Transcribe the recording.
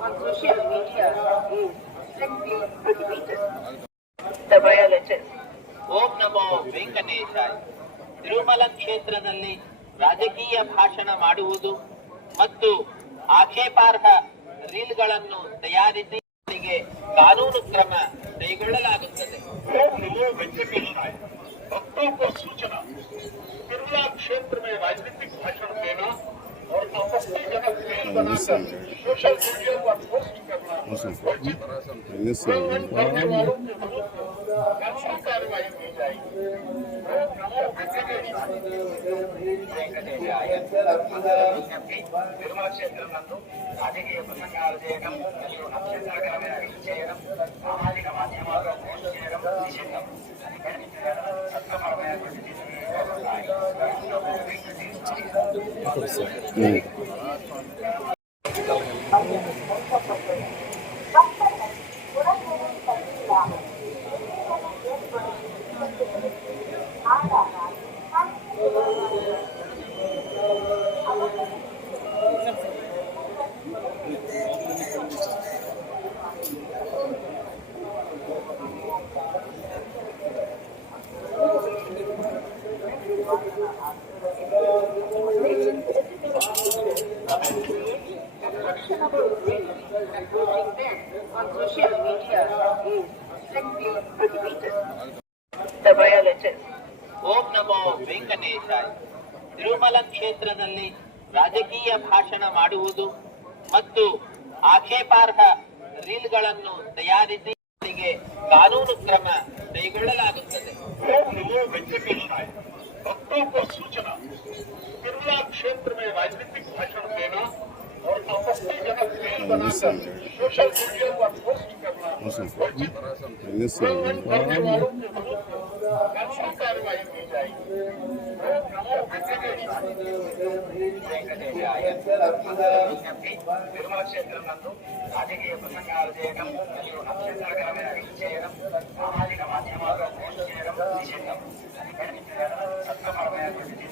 on social media is strictly prohibited. The biologist. ಓಂ ನಮೋ ವೆಂಕಟೇಶಾಯ. ತಿರುಮಲ ಕ್ಷೇತ್ರದಲ್ಲಿ ರಾಜಕೀಯ ಭಾಷಣ ಮಾಡುವುದು ಮತ್ತು ಆಕ್ಷೇಪಾರ್ಹ ರೀಲ್ಗಳನ್ನು ತಯಾರಿಸಿ ಕಾನೂನು ಕ್ರಮ ಕೈಗೊಳ್ಳಲಾಗುತ್ತದೆ. ओम नमो वेंकटेशाय. भक्तों को सूचना, तिरुमला क्षेत्र में राजनीतिक भाषण देना और आपत्तिजनक रील बनाकर सोशल मीडिया पर पोस्ट करना वर्जित करने वालों के विरुद्ध कानूनी कार्रवाई की जाएगी. ओम नमो वेंकटेशाय. తిరుమల క్షేత్రం నందు రాజకీయ ప్రసంగాలు చేయడం మరియు అభ్యంతరకరమైన రీల్ చేయడం, సామాజిక మాధ్యమాల్లో పోస్ట్ చేయడం నిషిద్ధం. చట్టపరమైనటువంటి on social media is strictly prohibited. The biologist. ಓಂ ನಮೋ ವೆಂಕಟೇಶಾಯ. ತಿರುಮಲ ಕ್ಷೇತ್ರದಲ್ಲಿ ರಾಜಕೀಯ ಭಾಷಣ ಮಾಡುವುದು ಮತ್ತು ಆಕ್ಷೇಪಾರ್ಹ ರೀಲ್ಗಳನ್ನು ತಯಾರಿಸಿ ಕಾನೂನು ಕ್ರಮ ಕೈಗೊಳ್ಳಲಾಗುತ್ತದೆ. ओम नमो वेंकटेशाय. भक्तों को सूचना, तिरुमला क्षेत्र में राजनीतिक भाषण देना और आपत्तिजनक रील बनाकर सोशल मीडिया पर पोस्ट करना वर्जित करने वालों के विरुद्ध कानूनी कार्रवाई की जाएगी. ओम नमो वेंकटेशाय. తిరుమల క్షేత్రం నందు రాజకీయ ప్రసంగాలు చేయడం మరియు అభ్యంతరకరమైన రీల్ చేయడం, సామాజిక మాధ్యమాల్లో పోస్ట్ చేయడం నిషిద్ధం. చట్టపరమైనటువంటి